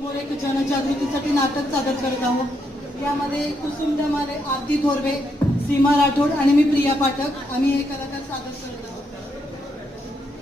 समोर एक जनजागृतीसाठी नाटक सादर करत आहोत। यामध्ये कुसुम धमाले, आरती थोरवे, सीमा राठोड आणि मी प्रिया पाठक आम्ही हे कलाकार सादर करत आहोत।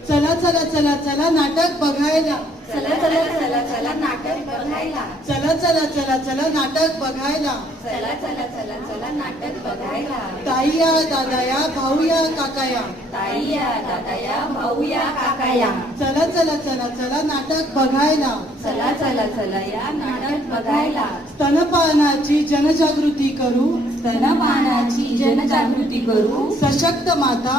चला चला चला चला नाटक बघायला, चला चला चला चला नाटक बघायला, चला चला चला चला नाटक बघायला, चला चला चला चला नाटक बघायला। ताईया दादाया भाऊया काकाया, ताईया दादाया भाऊया काकाया, चला चला चला चला नाटक बघायला, चला चला चला या नाटक बघायला। स्तनपानाची जनजागृती करू, स्तनपानाची जनजागृती करू, सशक्त माता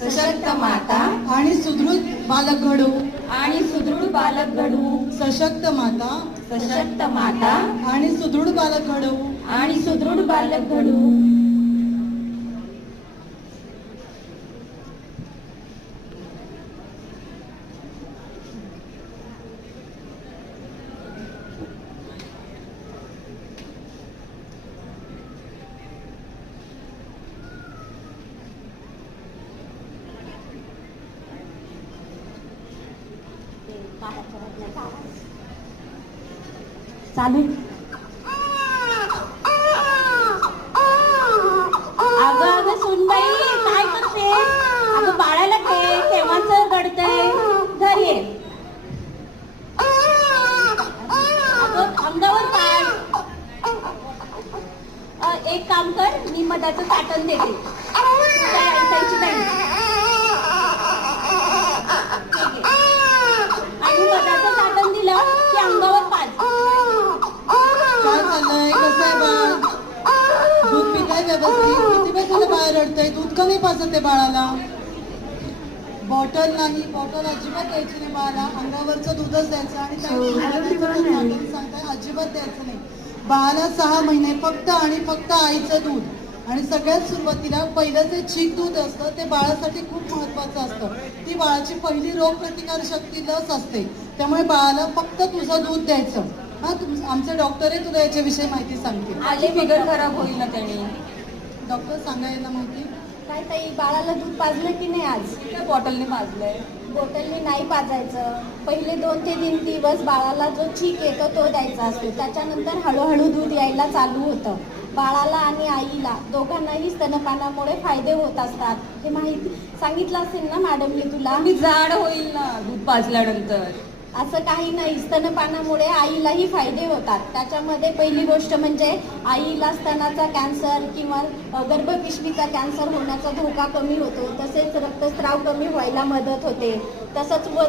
सशक्त माता आणि सुदृढ बालक घडू, आणि सुदृढ बालक घडू, सशक्त माता सशक्त माता आणि सुदृढ बालक घडू, आणि सुदृढ बालक घडू। चालू अगं अगं सुनबाई काय करते? अगं बाळाला केव्हाच घडतंय, घर ये अगं अंगावर पाड। एक काम कर, मी मधाचं ताटण देते, काय ऐकायची नाही आणि मधाचं ताटण दिलं की अंगावर पाड। काय चाललंय? कसं आहे बाळ? दूध पिताय व्यवस्थित? किती वेळ झालं बाळ रडतंय? दूध का नाही पाजत आहे बाळाला? बॉटल नाही, बॉटल अजिबात द्यायची नाही बाळाला, अंगावरचं दूधच द्यायचं आणि सांगताय अजिबात द्यायचं नाही बाळाला। 6 महिने फक्त आणि फक्त आईचं दूध, आणि सगळ्यात सुरुवातीला पहिलं जे चीक दूध असतं ते बाळासाठी खूप महत्वाचं असतं। ती बाळाची पहिली रोगप्रतिकार शक्ती लस असते, त्यामुळे बाळाला फक्त तुझं दूध द्यायचं। हा, आमचे डॉक्टर आहे, तुला याच्याविषयी माहिती सांगते। आली फिगर खराब होईल ना त्याने। डॉक्टर सांगायला माहिती काय ताई, बाळाला दूध पाजलं की नाही? आज त्या बॉटलने पाजलंय। बॉटलने नाही पाजायचं, पहिले 2 ते 3 दिवस बाळाला जो चीक येतो तो द्यायचा असतो, त्याच्यानंतर हळूहळू दूध यायला चालू होतं। बाळाला आणि आईला दोघांनाही स्तनपानामुळे फायदे होत असतात, हे माहिती सांगितलं असेल ना मॅडमने तुला? मी जाड होईल ना दूध पाजल्यानंतर। असं काही नाही, स्तनपानामुळे आईलाही फायदे होतात। त्याच्यामध्ये पहिली गोष्ट म्हणजे आईला स्तनाचा कॅन्सर किंवा गर्भपिशवीचा कॅन्सर होण्याचा धोका कमी होतो, तसेच रक्तस्राव कमी व्हायला मदत होते, तसंच